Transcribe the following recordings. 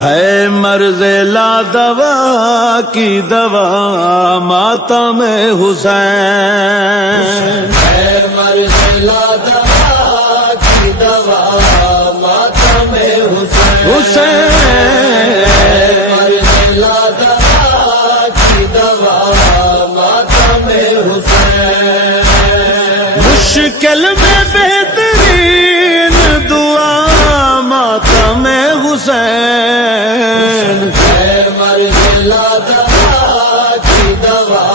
ہے مرض لا دوا کی دوا ماتم حسین، ہے مرض لا دوا کی دوا ماتم حسین، حسین مرض لا دوا کی دوا ماتم حسین، مشکل میں بہترین دعا ماتم حسین، ہے مرض لا دوا کی دوا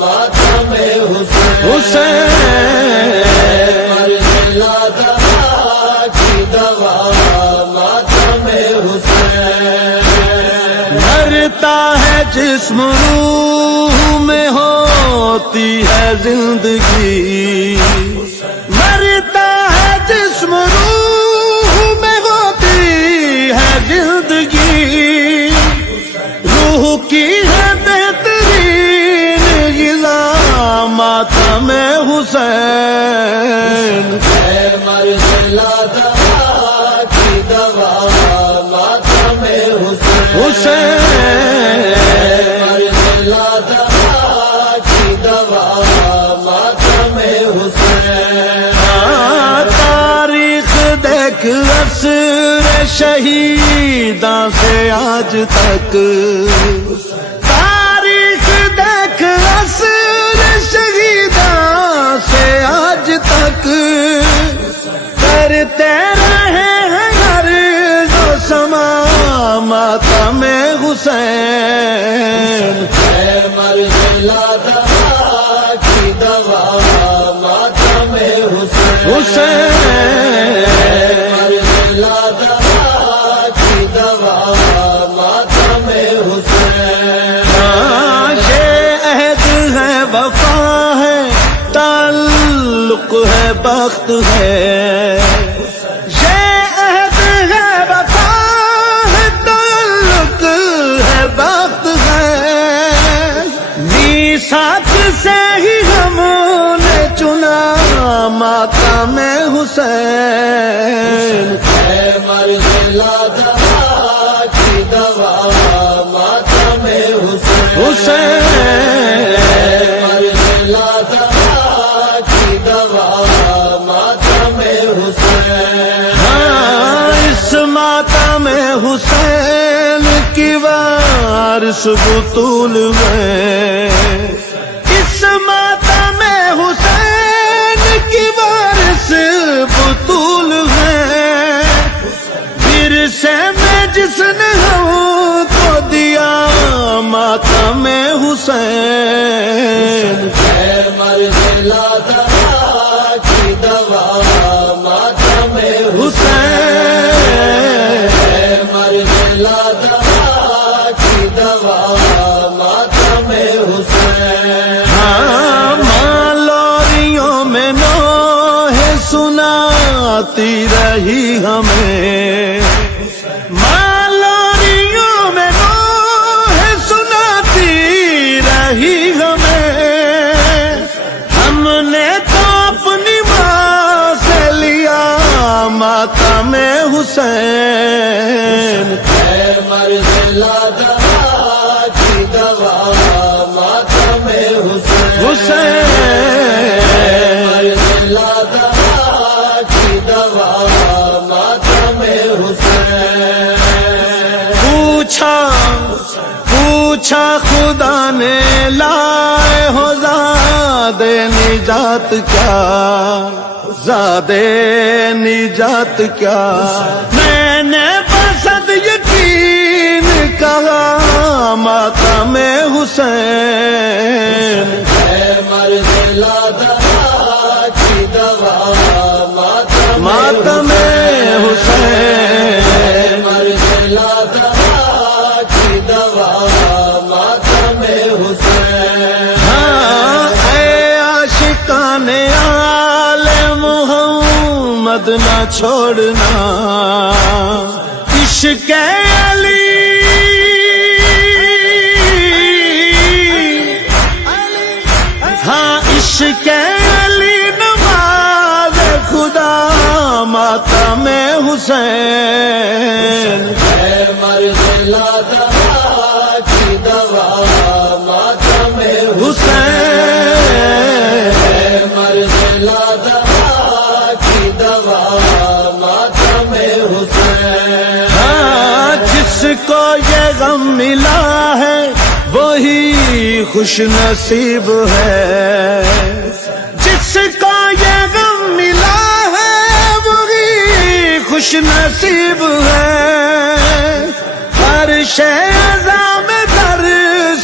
ماتم حسین، حسین مرض لا دوا کی دوا ماتم حسین، مرتا ہے جسم روح میں ہوتی ہے زندگی، مرتا ہے جسم روح میں ہوتی ہے زندگی، روح کی ہے بہترین غذا ماتم حسین، ہے مرض لا دوا کی دوا ماتم حسین، حسین مرض لا دوا کی دوا ماتم حسین، تاریخ دیکھ عصر شہیداں سے آج تک، تاریخ دیکھ عصر شہیداں سے آج تک، کرتے رہے ہیں ہر جو سما ماتم حسین، ہے مرض لا دوا کی دوا ماتم حسین، حسین مرض لا دوا کی دوا ماتم حسین، یہ عہد ہے وفا ہے تعلق ہے بخت ہے، یہ عہد ہے وفا ہے تعلق ہے بخت ہے، میثاق سے ہی ہم نے چنا ماتم حسین، ہے مرض لا دوا کی دوا ماتم حسین، حسین مرض لا دوا کی دوا ماتم حسین، ہاں اس ماتم حسین کی وارث بطول میں، اس ماتم حسین کی وارث بطول ہے، ورثے میں جس نے ہم کو دیا ماتم حسین، ہے مرض لا دوا کی دوا ماتم حسین ہے مرض لا دوا کی دوا ماتم حسین، ہاں مالوریوں میں نوح سناتی رہی ہمیں، مالوریوں میں نوح سناتی رہی ہمیں، ہم نے تو اپنی ماں سے لیا ماتم حسین، ہے مرض لا دوا کی دوا ماتم حسین، حسین مرض لا دوا کی دوا ماتم حسین، پوچھا خدا نے لائے ہو زاد نجات کیا، زاد نجات کیا، میں نے بسد یقین کہا ماتم حسین، ہے مرض لا دوا کی دوا ماتم حسین، مرض لا دوا کی دوا ماتم حسین، ہاں اے عاشقان آل محمد نہ چھوڑنا عشق علی، ہاں عشق علی نماز خدا ماتم حسین، حسین، ہے مرد لادہ کی دوا ماتم حسین، ہے مرد لادہ کی دوا ماتم حسین، ہاں جس کو یہ غم ملا ہے وہی خوش نصیب ہے، جس کو یہ غم ملا ہے وہی خوش نصیب ہے، ہر شہزام در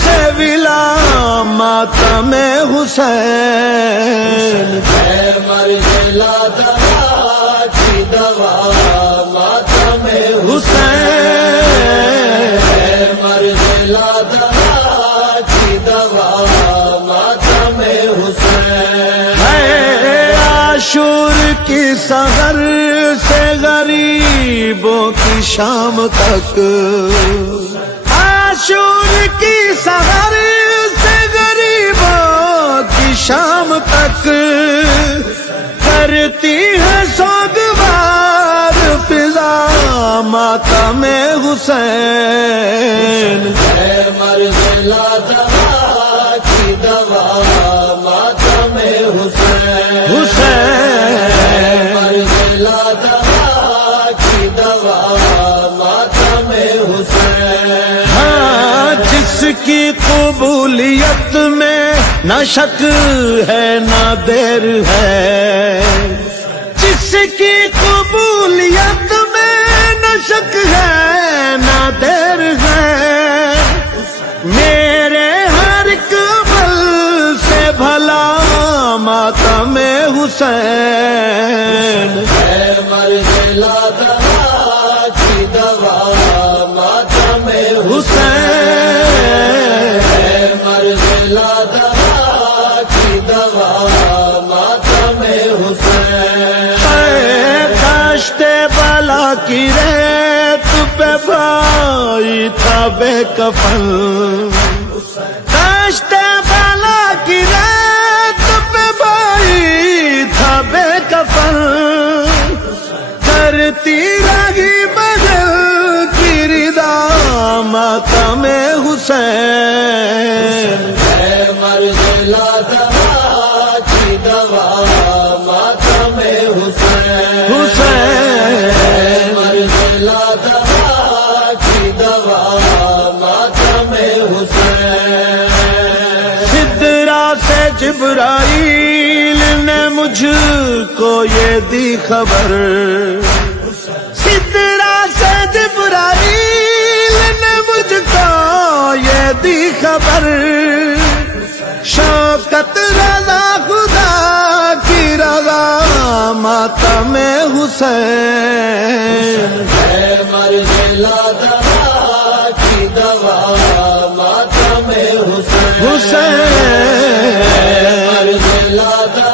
سے ولا ماتم حسین، ہے مرد لادہ کی دوا ماتم حسین، ہے مرد لادہ کی دوا ماتم حسین، ہے عاشور کی سحر سے غریبوں کی شام تک، عاشور کی سحر سے غریبوں کی شام تک کرتی ہے سوگوار فضا ماتم حسین، ہے مرد لادہ کی دوا ماتم حسین، حسین، مرد لادہ کی دوا ماتم حسین، ہاں جس کی قبولیت میں نہ شک ہے نہ دیر ہے، جس کی قبولیت میں نہ شک ہے نہ دیر ہے، میرے ہر ایک عمل سے بھلا ماتم حسین، ہے مرد لادہ کی دوا ماتم حسین، ہے مرد لادہ کی دوا ماتم حسین، کاشت بلا کی ریت پہ بھائی تھا بے کفن، کاشت بلا کی ریت پہ بھائی تھا بے کفن، کرتی رہی بغل کی ردا ماتم حسین، ہے مرد لادہ کی دوا ماتم حسین، حسین، مرد لادہ کی دوا ماتم حسین، سدرا سے جبرائیل نے مجھ کو یہ دی خبر، سدرا سے جبرائیل نے مجھ کو یہ دی خبر، شوکت رضا خدا کی رضا ماتم حسین، ہے مرد لادہ کی دوا ماتم حسین، حسین، مرد لادہ